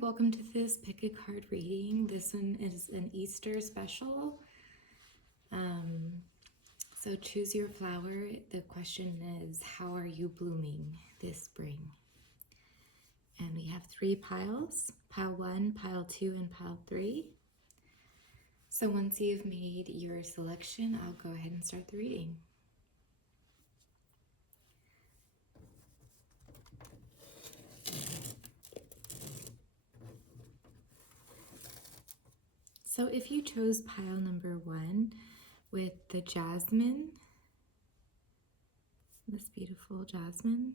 welcome to this pick a card reading. This one is an Easter special. So choose your flower. The question is, how are you blooming this spring? And we have 3 piles, pile 1, pile 2, and pile 3. So once you've made your selection, I'll go ahead and start the reading. So if you chose pile number 1 with the jasmine, this beautiful jasmine,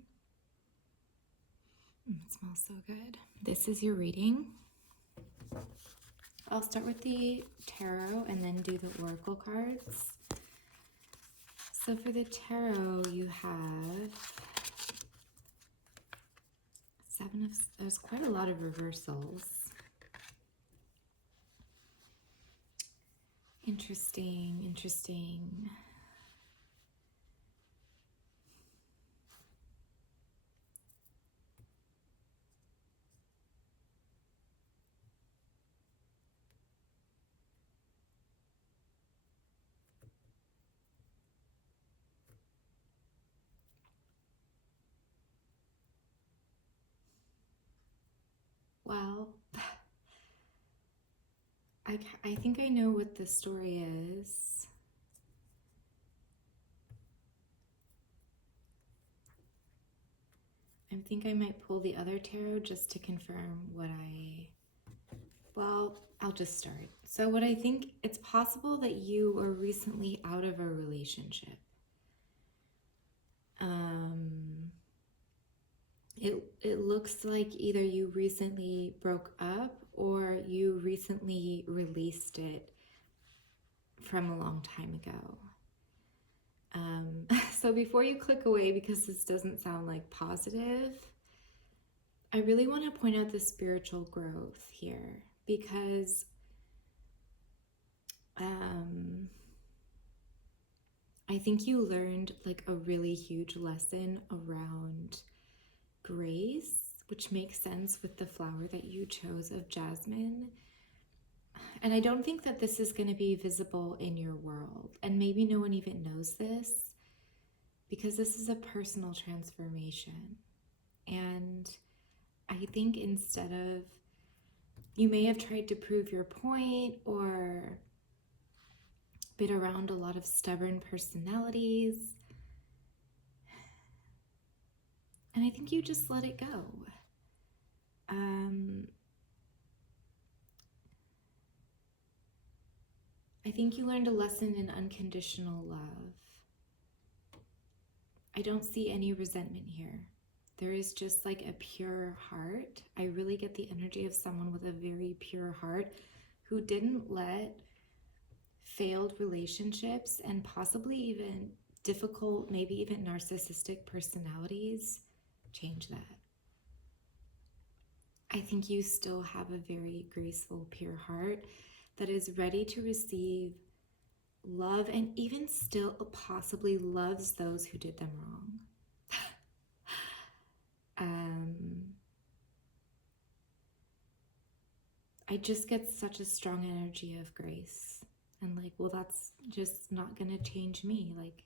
it smells so good. This is your reading. I'll start with the tarot and then do the oracle cards. So for the tarot, you have there's quite a lot of reversals. Interesting. Well, I think I know what the story is. I think I might pull the other tarot just to confirm what well, I'll just start. So what I think, it's possible that you are recently out of a relationship. It looks like either you recently broke up or you recently released it from a long time ago. So before you click away, because this doesn't sound like positive, I really want to point out the spiritual growth here, because I think you learned like a really huge lesson around grace, which makes sense with the flower that you chose of jasmine. And I don't think that this is going to be visible in your world. And maybe no one even knows this, because this is a personal transformation. And I think instead of, you may have tried to prove your point or been around a lot of stubborn personalities. And I think you just let it go. I think you learned a lesson in unconditional love. I don't see any resentment here. There is just like a pure heart. I really get the energy of someone with a very pure heart who didn't let failed relationships and possibly even difficult, maybe even narcissistic personalities change that. I think you still have a very graceful, pure heart that is ready to receive love and even still possibly loves those who did them wrong. I just get such a strong energy of grace and like, well, that's just not gonna change me. Like,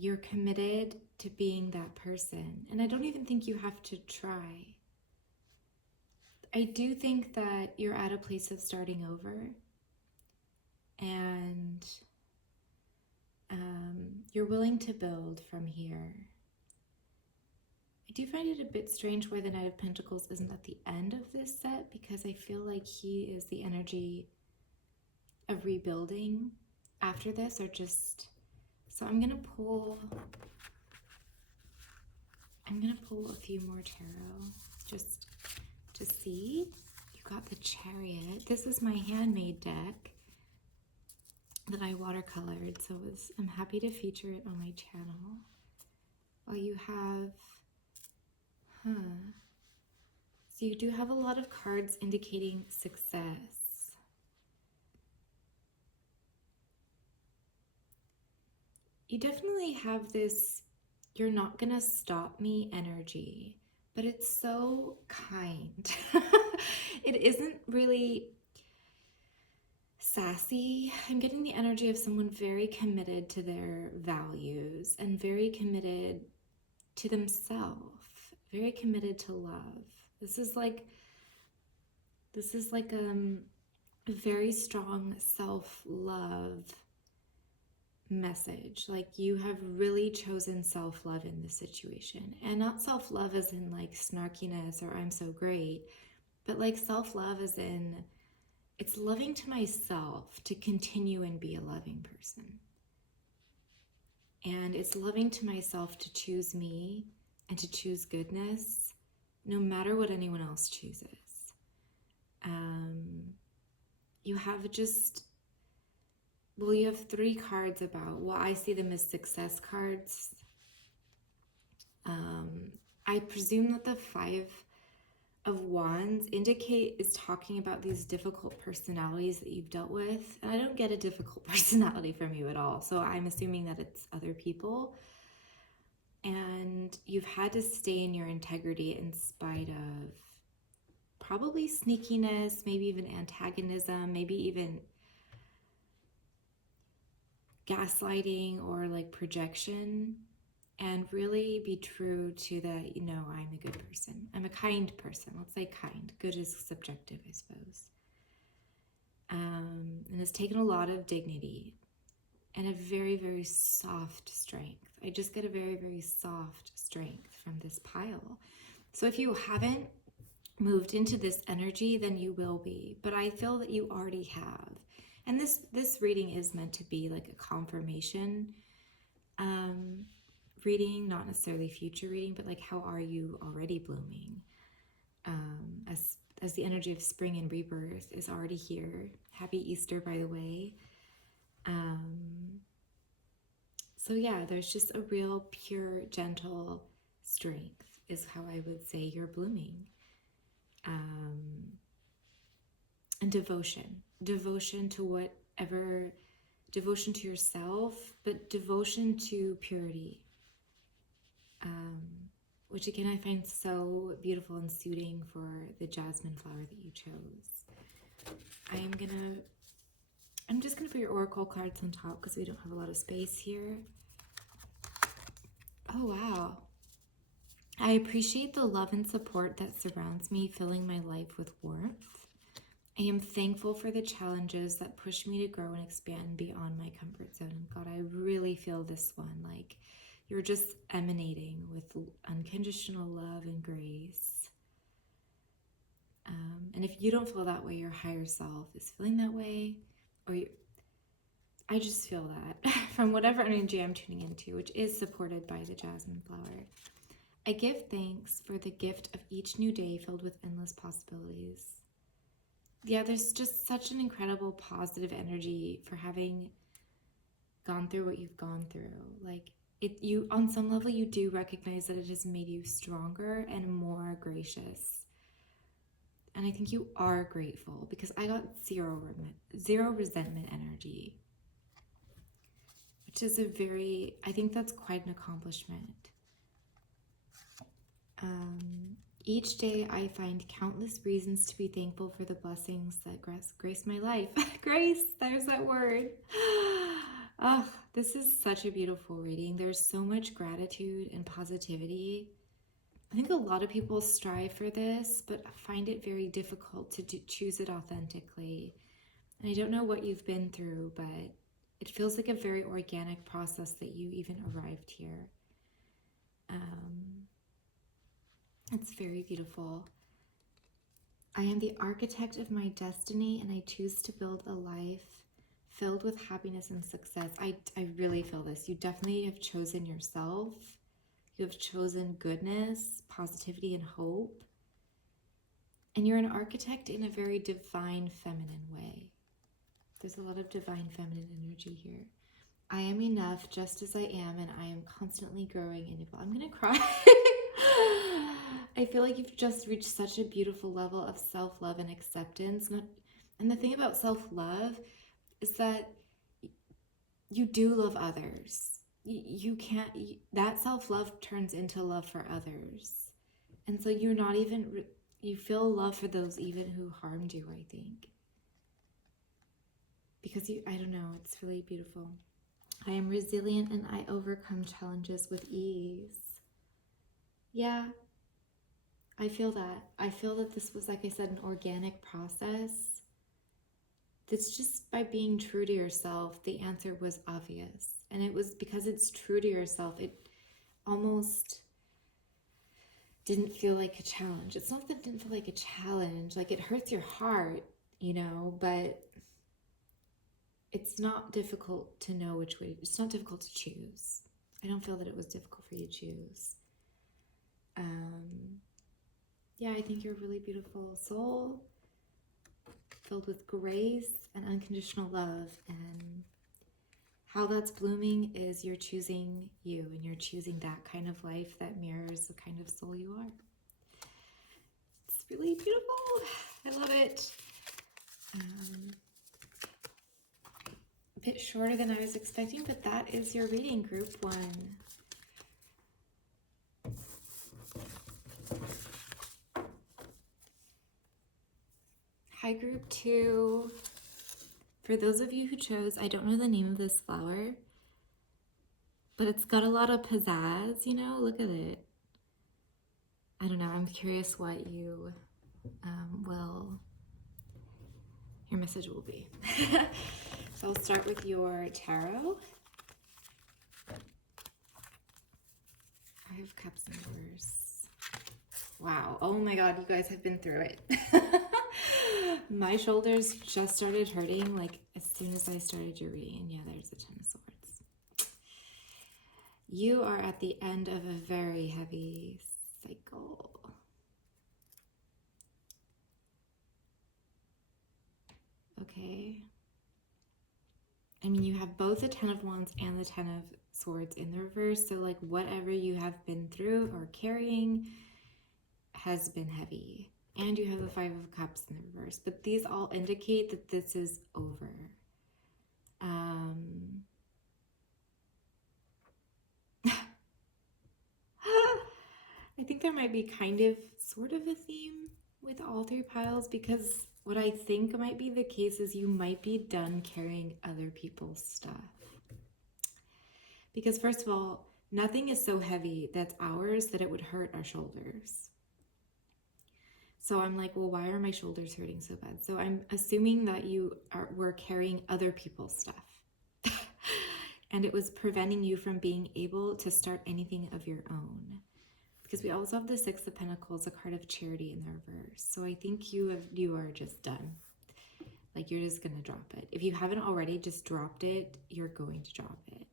you're committed to being that person, and I don't even think you have to try. I do think that you're at a place of starting over, and you're willing to build from here. I do find it a bit strange why the Knight of Pentacles isn't at the end of this set, because I feel like he is the energy of rebuilding after this, or just, so I'm gonna pull a few more tarot just to see. You got the Chariot. This is my handmade deck that I watercolored, so I'm happy to feature it on my channel. Well, you have, so you do have a lot of cards indicating success. You definitely have this, you're not gonna stop me energy, but it's so kind. It isn't really sassy. I'm getting the energy of someone very committed to their values and very committed to themselves, very committed to love. This is like a very strong self-love message. Like, you have really chosen self-love in this situation, and not self-love as in like snarkiness or I'm so great, but like self-love as in it's loving to myself to continue and be a loving person, and it's loving to myself to choose me and to choose goodness no matter what anyone else chooses. You have just, well, you have 3 cards about, well, I see them as success cards. I presume that the 5 of Wands is talking about these difficult personalities that you've dealt with. And I don't get a difficult personality from you at all. So I'm assuming that it's other people. And you've had to stay in your integrity in spite of probably sneakiness, maybe even antagonism, maybe even gaslighting or like projection, and really be true to the, I'm a good person. I'm a kind person. Let's say kind. Good is subjective, I suppose. And it's taken a lot of dignity and a very, very soft strength. I just get a very, very soft strength from this pile. So if you haven't moved into this energy, then you will be. But I feel that you already have. And this reading is meant to be like a confirmation reading, not necessarily future reading, but like, how are you already blooming? As the energy of spring and rebirth is already here. Happy Easter, by the way. So yeah, there's just a real pure, gentle strength is how I would say you're blooming. And devotion to whatever, devotion to yourself, but devotion to purity, which again I find so beautiful and suiting for the jasmine flower that you chose. I'm just gonna put your oracle cards on top because we don't have a lot of space here. Oh wow. I appreciate the love and support that surrounds me, filling my life with warmth. I am thankful for the challenges that push me to grow and expand beyond my comfort zone. And God, I really feel this one. Like, you're just emanating with unconditional love and grace. And if you don't feel that way, your higher self is feeling that way, I just feel that from whatever energy I'm tuning into, which is supported by the jasmine flower. I give thanks for the gift of each new day filled with endless possibilities. Yeah, there's just such an incredible positive energy for having gone through what you've gone through. Like, you on some level, you do recognize that it has made you stronger and more gracious. And I think you are grateful, because I got zero resentment energy, which is I think that's quite an accomplishment. Each day I find countless reasons to be thankful for the blessings that grace my life. Grace, there's that word. Oh, this is such a beautiful reading. There's so much gratitude and positivity. I think a lot of people strive for this, but find it very difficult to choose it authentically. And I don't know what you've been through, but it feels like a very organic process that you even arrived here. It's very beautiful. I am the architect of my destiny, and I choose to build a life filled with happiness and success. I really feel this. You definitely have chosen yourself. You have chosen goodness, positivity, and hope. And you're an architect in a very divine feminine way. There's a lot of divine feminine energy here. I am enough just as I am, and I am constantly growing and evolving. I'm gonna cry. I feel like you've just reached such a beautiful level of self-love and acceptance. And the thing about self-love is that you do love others. You can't, that self-love turns into love for others. And so you're not even, you feel love for those even who harmed you, I think. Because I don't know, it's really beautiful. I am resilient and I overcome challenges with ease. Yeah, I feel that. I feel that this was, like I said, an organic process. That's just by being true to yourself, the answer was obvious. And it was because it's true to yourself, it almost didn't feel like a challenge. It's not that it didn't feel like a challenge, like it hurts your heart, but it's not difficult to know which way, it's not difficult to choose. I don't feel that it was difficult for you to choose. Yeah, I think you're a really beautiful soul, filled with grace and unconditional love. And how that's blooming is you're choosing you, and you're choosing that kind of life that mirrors the kind of soul you are. It's really beautiful. I love it. A bit shorter than I was expecting, but that is your reading, group 1. Hi, group 2. For those of you who chose, I don't know the name of this flower, but it's got a lot of pizzazz, look at it. I don't know, I'm curious what your message will be. So I'll start with your tarot. Five of Cups in reverse. Wow, oh my God, you guys have been through it. My shoulders just started hurting like as soon as I started your reading, and yeah, there's the Ten of Swords. You are at the end of a very heavy cycle. Okay. I mean, you have both the Ten of Wands and the Ten of Swords in the reverse, so like whatever you have been through or carrying has been heavy. And you have the Five of Cups in the reverse, but these all indicate that this is over. I think there might be sort of a theme with all 3 piles, because what I think might be the case is you might be done carrying other people's stuff. Because first of all, nothing is so heavy that's ours that it would hurt our shoulders. So I'm like, well, why are my shoulders hurting so bad? So I'm assuming that were carrying other people's stuff. And it was preventing you from being able to start anything of your own. Because we also have the Six of Pentacles, a card of charity in the reverse. So I think you are just done. Like you're just going to drop it. If you haven't already just dropped it, you're going to drop it.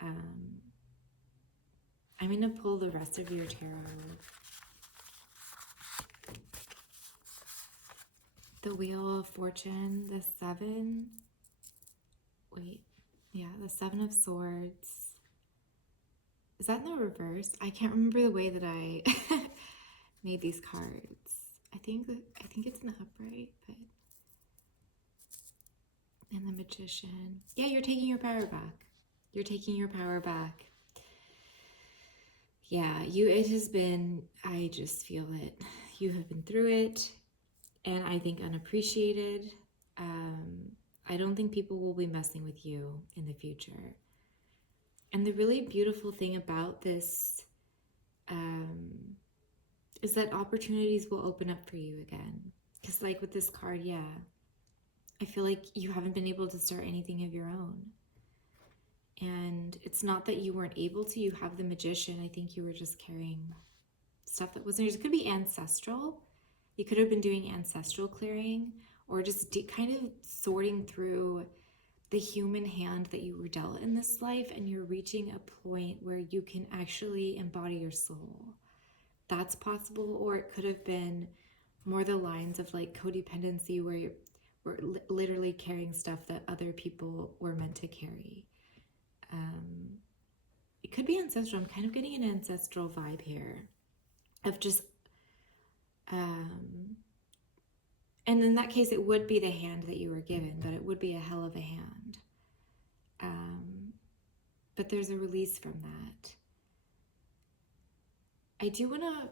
I'm going to pull the rest of your tarot. The Wheel of Fortune, the 7. Wait, yeah, the 7 of Swords. Is that in the reverse? I can't remember the way that I made these cards. I think it's in the upright, but. And the Magician. Yeah, you're taking your power back. You're taking your power back. Yeah, it has been, I just feel it. You have been through it, and I think unappreciated. I don't think people will be messing with you in the future. And the really beautiful thing about this is that opportunities will open up for you again. Because like with this card, yeah, I feel like you haven't been able to start anything of your own. And it's not that you weren't able to. You have the Magician. I think you were just carrying stuff that wasn't yours. It could be ancestral. You could have been doing ancestral clearing, or just kind of sorting through the human hand that you were dealt in this life, and you're reaching a point where you can actually embody your soul. That's possible. Or it could have been more the lines of like codependency, where we're literally carrying stuff that other people were meant to carry. It could be ancestral. I'm kind of getting an ancestral vibe here of just and in that case it would be the hand that you were given, but it would be a hell of a hand. But there's a release from that. I do want to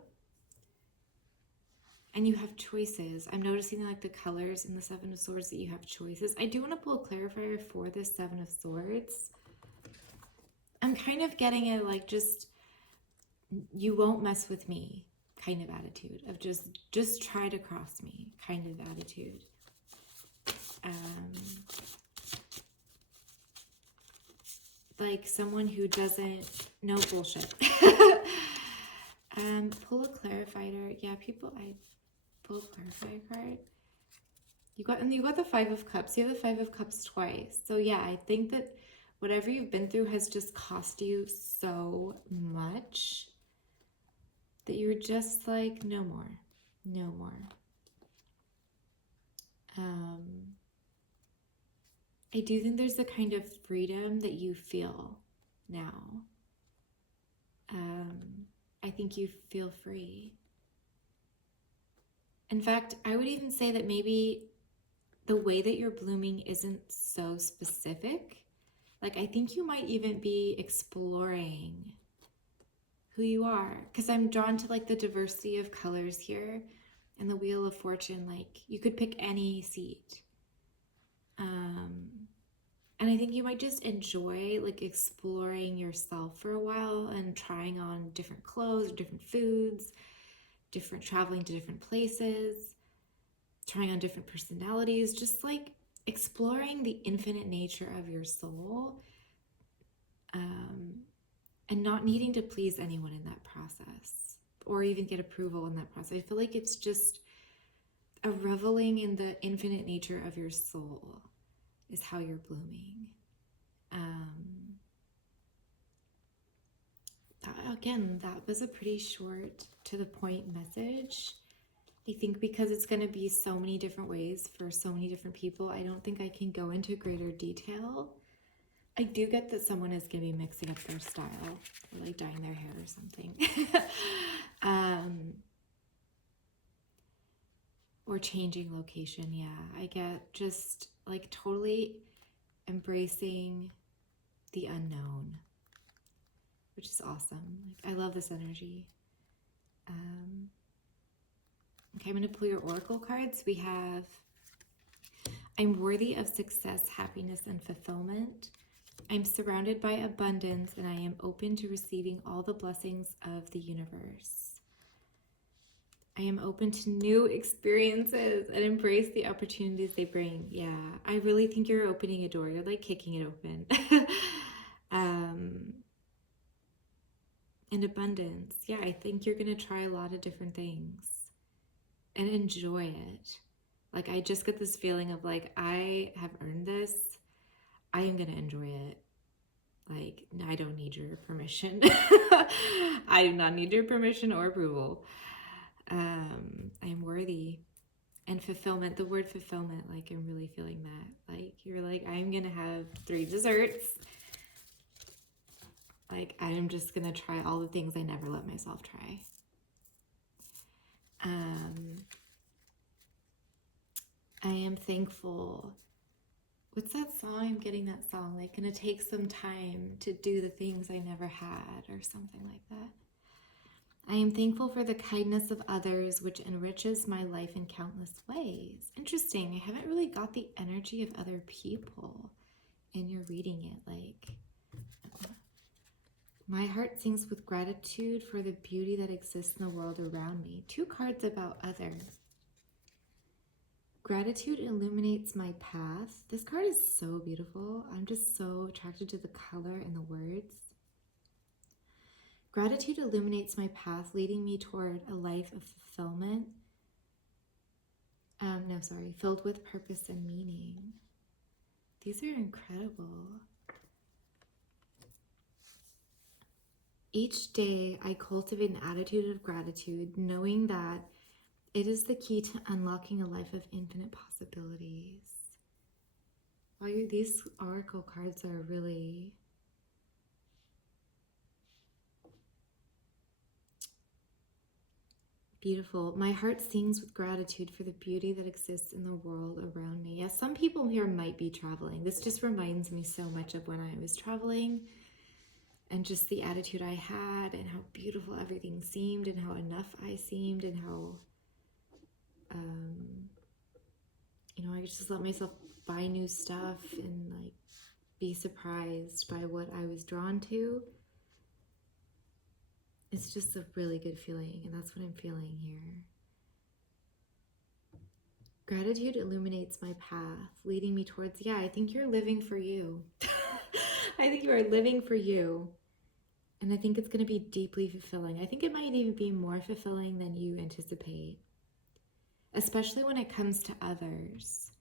and you have choices. I'm noticing like the colors in the Seven of Swords that you have choices. I do want to pull a clarifier for this Seven of Swords. I'm kind of getting it like just, you won't mess with me kind of attitude of just try to cross me kind of attitude. Like someone who doesn't know bullshit. Pull a clarifier. Yeah, I pull a clarifier card. You got the Five of Cups. You have the Five of Cups twice. So yeah, I think that whatever you've been through has just cost you so much that you're just like, no more. No more. I do think there's a kind of freedom that you feel now. I think you feel free. In fact, I would even say that maybe the way that you're blooming isn't so specific. Like, I think you might even be exploring who you are, because I'm drawn to like the diversity of colors here and the Wheel of Fortune. Like, you could pick any seat. And I think you might just enjoy like exploring yourself for a while and trying on different clothes, different foods, traveling to different places, trying on different personalities, just like exploring the infinite nature of your soul, and not needing to please anyone in that process or even get approval in that process. I feel like it's just a reveling in the infinite nature of your soul is how you're blooming. Again, that was a pretty short, to the point message. I think because it's going to be so many different ways for so many different people, I don't think I can go into greater detail. I do get that someone is going to be mixing up their style, or like dyeing their hair or something. Or changing location. Yeah, I get just like totally embracing the unknown, which is awesome. Like, I love this energy. Okay, I'm going to pull your oracle cards. We have, I'm worthy of success, happiness, and fulfillment. I'm surrounded by abundance, and I am open to receiving all the blessings of the universe. I am open to new experiences and embrace the opportunities they bring. Yeah, I really think you're opening a door. You're like kicking it open. And abundance. Yeah, I think you're going to try a lot of different things and enjoy it. Like, I just get this feeling of like, I have earned this. I am going to enjoy it. Like, I don't need your permission. I do not need your permission or approval. I am worthy. And fulfillment, the word fulfillment, like, I'm really feeling that. Like, you're like, I'm going to have 3 desserts. Like, I'm just going to try all the things I never let myself try. I am thankful. What's that song? I'm getting that song. Like, gonna take some time to do the things I never had, or something like that. I am thankful for the kindness of others, which enriches my life in countless ways. Interesting. I haven't really got the energy of other people, and you're reading it. Like, my heart sings with gratitude for the beauty that exists in the world around me. 2 cards about others. Gratitude illuminates my path. This card is so beautiful. I'm just so attracted to the color and the words. Gratitude illuminates my path, leading me toward a life of fulfillment. Filled with purpose and meaning. These are incredible. Each day, I cultivate an attitude of gratitude, knowing that it is the key to unlocking a life of infinite possibilities. Wow, these oracle cards are really beautiful. My heart sings with gratitude for the beauty that exists in the world around me. Yes, some people here might be traveling. This just reminds me so much of when I was traveling and just the attitude I had and how beautiful everything seemed and how enough I seemed and how I just let myself buy new stuff and like be surprised by what I was drawn to. It's just a really good feeling, and that's what I'm feeling here. Gratitude illuminates my path, leading me towards, I think you're living for you. I think you are living for you. And I think it's going to be deeply fulfilling. I think it might even be more fulfilling than you anticipate, especially when it comes to others.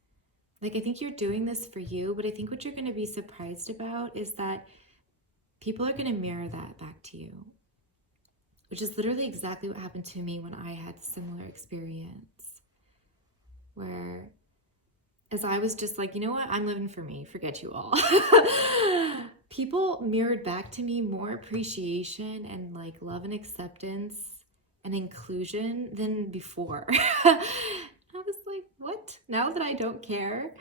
Like, I think you're doing this for you, but I think what you're going to be surprised about is that people are going to mirror that back to you, which is literally exactly what happened to me when I had a similar experience, where as I was just like, you know what, I'm living for me, forget you all. People mirrored back to me more appreciation and like love and acceptance and inclusion than before. I was like, what? Now that I don't care,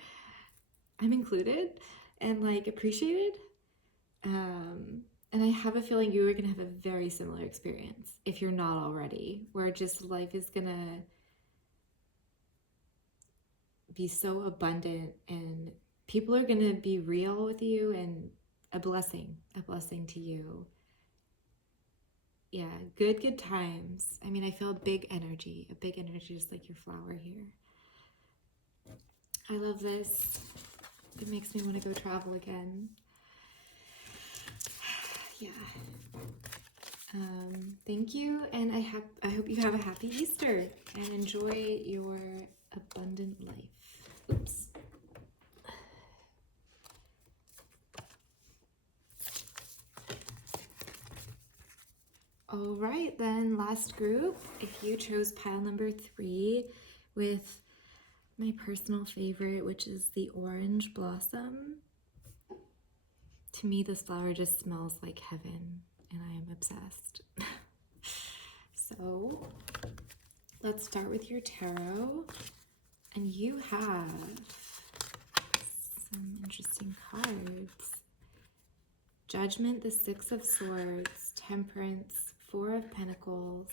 I'm included and like appreciated. And I have a feeling you are going to have a very similar experience if you're not already, where just life is going to be so abundant and people are going to be real with you and a blessing to you. Yeah, good times. I mean, I feel a big energy just like your flower here. I love this. It makes me want to go travel again. Yeah. Thank you, and I hope you have a happy Easter and enjoy your abundant life. Oops. All right, then last group, if you chose pile number 3 with my personal favorite, which is the orange blossom. To me, this flower just smells like heaven, and I am obsessed. So let's start with your tarot, and you have some interesting cards. Judgment, the 6 of Swords, Temperance, 4 of Pentacles,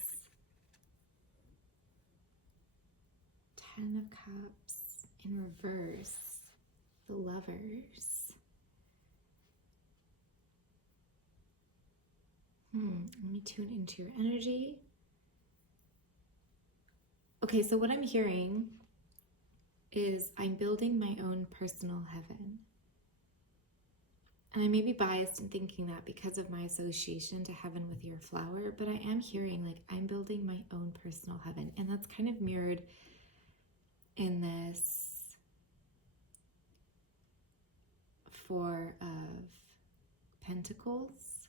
10 of Cups, in reverse, the Lovers. Let me tune into your energy. Okay, so what I'm hearing is I'm building my own personal heaven. And I may be biased in thinking that because of my association to heaven with your flower, but I am hearing like I'm building my own personal heaven. And that's kind of mirrored in this 4 of Pentacles.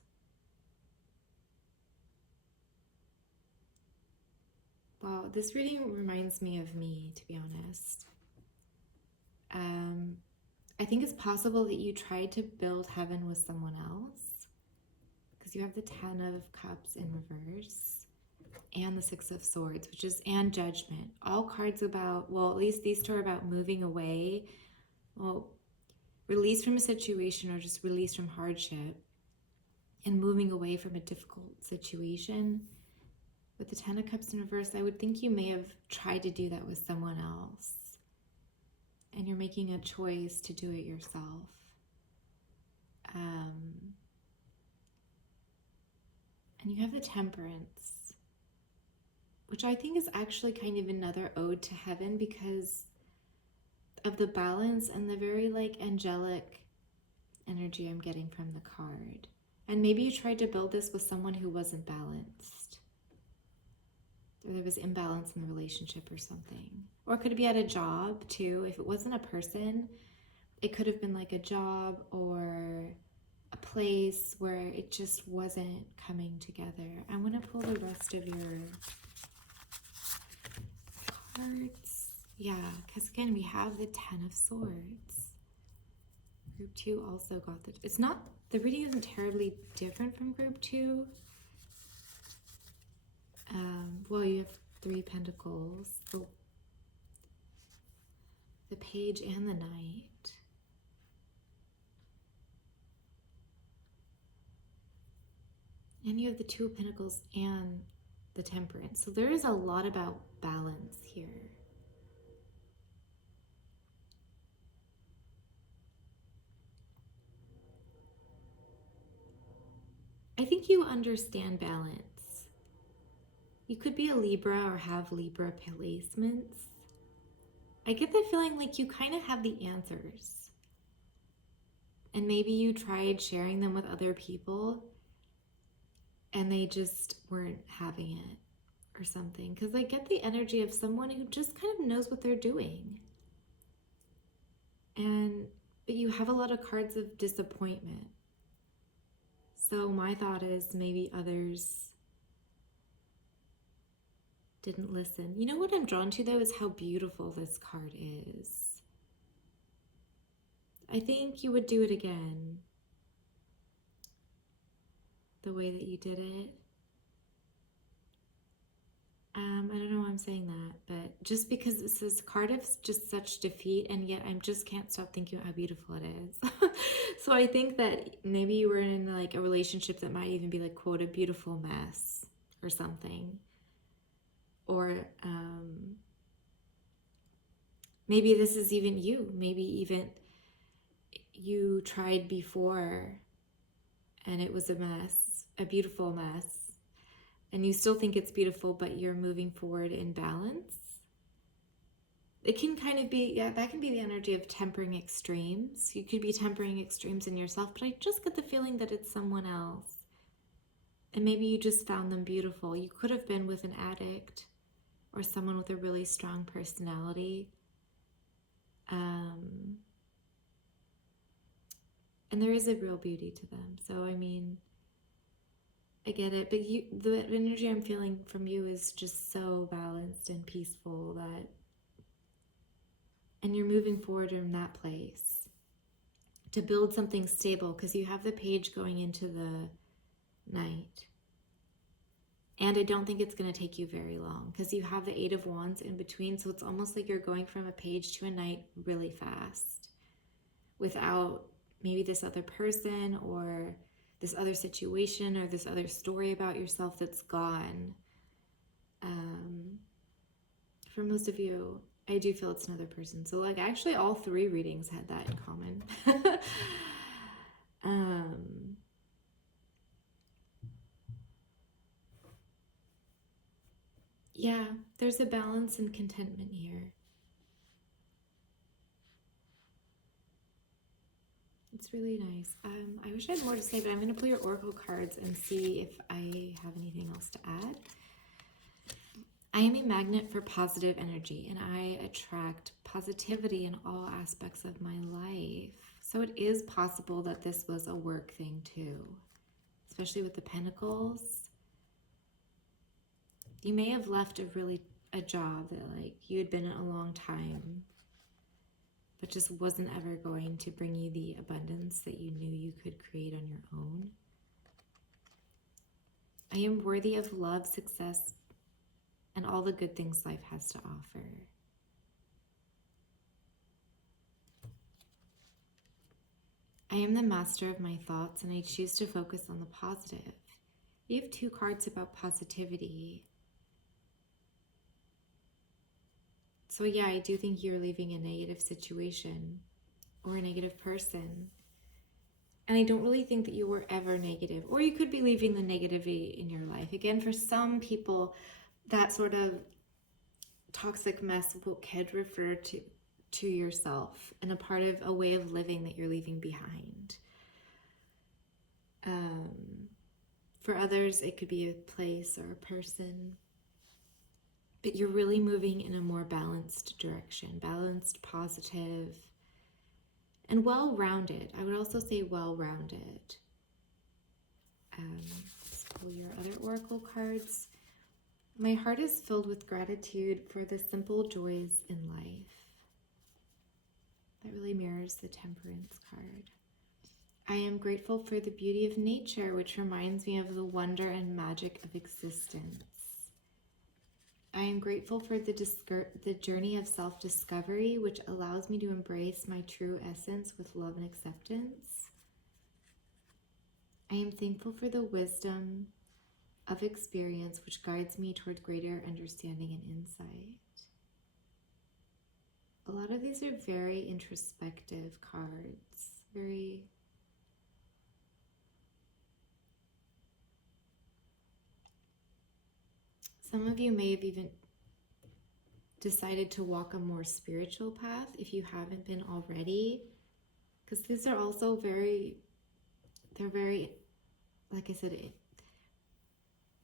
Wow, this reading reminds me of me, to be honest. I think it's possible that you tried to build heaven with someone else, because you have the 10 of Cups in reverse and the 6 of Swords, which is and Judgment. All cards about, well, at least these 2 are about moving away, well, release from a situation or just release from hardship and moving away from a difficult situation. With the 10 of Cups in reverse, I would think you may have tried to do that with someone else. And you're making a choice to do it yourself. And you have the Temperance, which I think is actually kind of another ode to heaven because of the balance and the very like angelic energy I'm getting from the card. And maybe you tried to build this with someone who wasn't balanced, or there was imbalance in the relationship or something. Or it could be at a job too. If it wasn't a person, it could have been like a job or a place where it just wasn't coming together. I want to pull the rest of your cards. Yeah, because again, we have the 10 of Swords. Group 2 also got the, it's not, the reading isn't terribly different from group 2. Well, you have 3 Pentacles, the Page and the Knight. And you have the 2 of Pentacles and the Temperance. So there is a lot about balance here. I think you understand balance. You could be a Libra or have Libra placements. I get the feeling like you kind of have the answers. And maybe you tried sharing them with other people and they just weren't having it or something. Because I get the energy of someone who just kind of knows what they're doing. But you have a lot of cards of disappointment. So my thought is maybe others didn't listen. You know what I'm drawn to though is how beautiful this card is. I think you would do it again the way that you did it. I don't know why I'm saying that, but just because it says card of just such defeat, and yet I just can't stop thinking how beautiful it is. So I think that maybe you were in like a relationship that might even be like, quote, a beautiful mess or something. Or maybe this is even you. Maybe even you tried before and it was a mess, a beautiful mess. And you still think it's beautiful, but you're moving forward in balance. It can kind of be, yeah, that can be the energy of tempering extremes. You could be tempering extremes in yourself, but I just get the feeling that it's someone else. And maybe you just found them beautiful. You could have been with an addict or someone with a really strong personality. And there is a real beauty to them. So, I mean, I get it, but the energy I'm feeling from you is just so balanced and peaceful and you're moving forward in that place to build something stable because you have the page going into the night. And I don't think it's going to take you very long because you have the 8 of Wands in between, so it's almost like you're going from a page to a night really fast without maybe this other person or this other situation or this other story about yourself that's gone. For most of you, I do feel it's another person. So like actually all 3 readings had that in common. Yeah, there's a balance and contentment here. It's really nice. I wish I had more to say, but I'm going to pull your oracle cards and see if I have anything else to add. I am a magnet for positive energy, and I attract positivity in all aspects of my life. So it is possible that this was a work thing too, especially with the Pentacles. You may have left a job that like you had been in a long time, but just wasn't ever going to bring you the abundance that you knew you could create on your own. I am worthy of love, success, and all the good things life has to offer. I am the master of my thoughts, and I choose to focus on the positive. You have 2 cards about positivity. So yeah, I do think you're leaving a negative situation or a negative person. And I don't really think that you were ever negative. Or you could be leaving the negativity in your life. Again, for some people, that sort of toxic mess could refer to yourself and a part of a way of living that you're leaving behind. For others, it could be a place or a person. But you're really moving in a more balanced direction, balanced, positive, and well-rounded. I would also say well-rounded. Let's pull your other oracle cards. My heart is filled with gratitude for the simple joys in life. That really mirrors the Temperance card. I am grateful for the beauty of nature, which reminds me of the wonder and magic of existence. I am grateful for the journey of self-discovery, which allows me to embrace my true essence with love and acceptance. I am thankful for the wisdom of experience, which guides me toward greater understanding and insight. A lot of these are very introspective cards, very Some of you may have even decided to walk a more spiritual path if you haven't been already, because these are also they're very, like I said,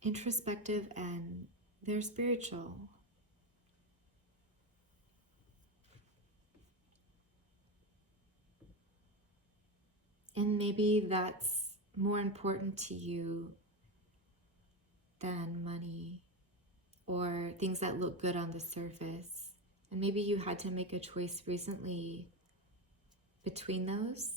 introspective, and they're spiritual. And maybe that's more important to you than money or things that look good on the surface. And maybe you had to make a choice recently between those.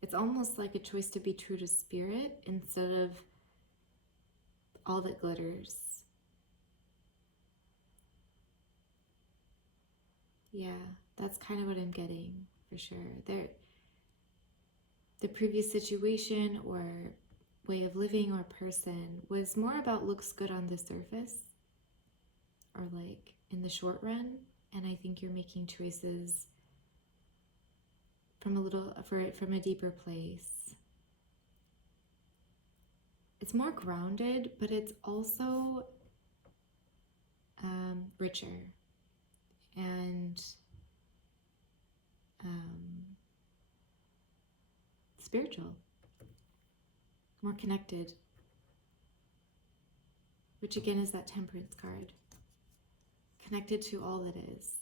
It's almost like a choice to be true to spirit instead of all that glitters. Yeah, that's kind of what I'm getting for sure. The previous situation or way of living or person was more about looks good on the surface or like in the short run, and I think you're making choices from a deeper place. It's more grounded, but it's also richer and spiritual, more connected, which again is that Temperance card. Connected to all that is.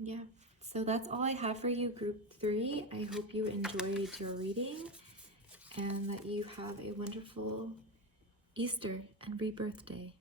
Yeah, so that's all I have for you, group 3. I hope you enjoyed your reading and that you have a wonderful Easter and rebirth day.